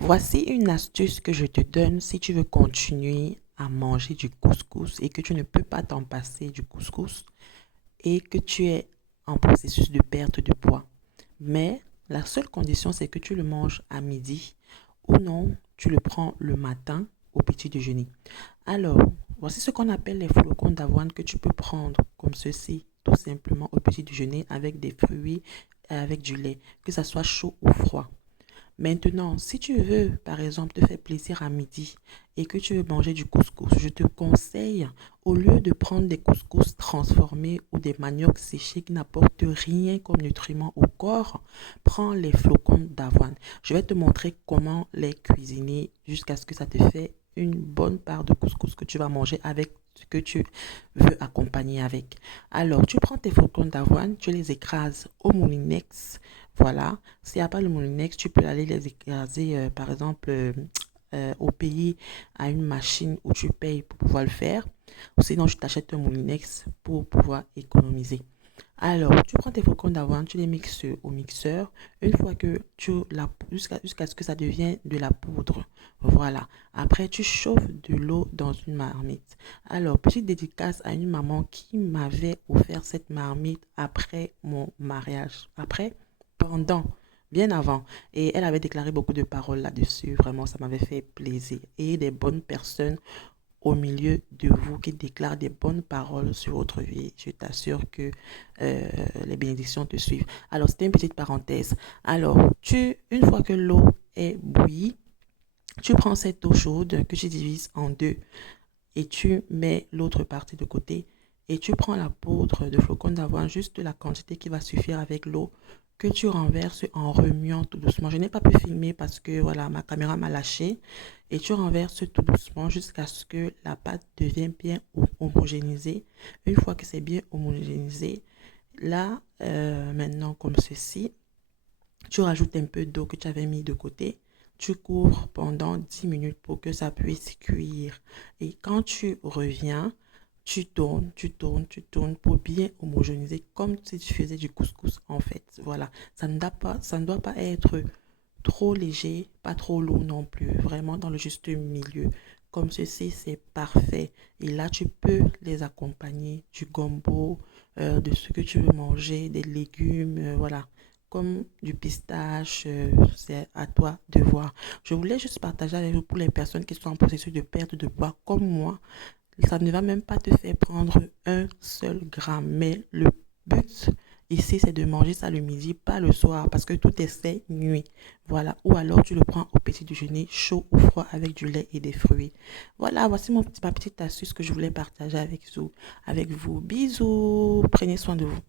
Voici une astuce que je te donne si tu veux continuer à manger du couscous et que tu ne peux pas t'en passer du couscous et que tu es en processus de perte de poids. Mais la seule condition, c'est que tu le manges à midi ou non, tu le prends le matin au petit déjeuner. Alors, voici ce qu'on appelle les flocons d'avoine que tu peux prendre comme ceci, tout simplement au petit déjeuner avec des fruits et avec du lait, que ça soit chaud ou froid. Maintenant, si tu veux, par exemple, te faire plaisir à midi et que tu veux manger du couscous, je te conseille, au lieu de prendre des couscous transformés ou des maniocs séchés qui n'apportent rien comme nutriment au corps, prends les flocons d'avoine. Je vais te montrer comment les cuisiner jusqu'à ce que ça te fait une bonne part de couscous que tu vas manger avec ce que tu veux accompagner avec. Alors, tu prends tes flocons d'avoine, tu les écrases au moulinex. Voilà. S'il n'y a pas le moulinex, tu peux aller les écraser, par exemple, au pays à une machine où tu payes pour pouvoir le faire. Ou sinon, tu t'achètes un moulinex pour pouvoir économiser. Alors, tu prends tes flocons d'avoine, tu les mixes au mixeur. Une fois que jusqu'à ce que ça devienne de la poudre. Voilà. Après, tu chauffes de l'eau dans une marmite. Alors, petite dédicace à une maman qui m'avait offert cette marmite après mon mariage. Pendant, bien avant. Et elle avait déclaré beaucoup de paroles là-dessus. Vraiment, ça m'avait fait plaisir. Et des bonnes personnes au milieu de vous qui déclarent des bonnes paroles sur votre vie. Je t'assure que les bénédictions te suivent. Alors, c'était une petite parenthèse. Alors, une fois que l'eau est bouillie, tu prends cette eau chaude que tu divises en deux et tu mets l'autre partie de côté et tu prends la poudre de flocons d'avoine, juste la quantité qui va suffire avec l'eau que tu renverses en remuant tout doucement. Je n'ai pas pu filmer parce que voilà, ma caméra m'a lâché et tu renverses tout doucement jusqu'à ce que la pâte devienne bien homogénéisée. Une fois que c'est bien homogénéisé, là, maintenant comme ceci, tu rajoutes un peu d'eau que tu avais mis de côté. Tu couvres pendant 10 minutes pour que ça puisse cuire. Et quand tu reviens, tu tournes, tu tournes, tu tournes pour bien homogénéiser comme si tu faisais du couscous en fait. Voilà, ça ne doit pas être trop léger, pas trop lourd non plus. Vraiment dans le juste milieu. Comme ceci, c'est parfait. Et là, tu peux les accompagner du gombo, de ce que tu veux manger, des légumes, voilà comme du pistache, c'est à toi de voir. Je voulais juste partager avec vous pour les personnes qui sont en processus de perte de poids comme moi. Ça ne va même pas te faire prendre un seul gramme, mais le but ici, c'est de manger ça le midi, pas le soir, parce que tout est fait nuit. Voilà. Ou alors, tu le prends au petit déjeuner, chaud ou froid, avec du lait et des fruits. Voilà, voici ma petite astuce que je voulais partager avec vous. Bisous. Prenez soin de vous.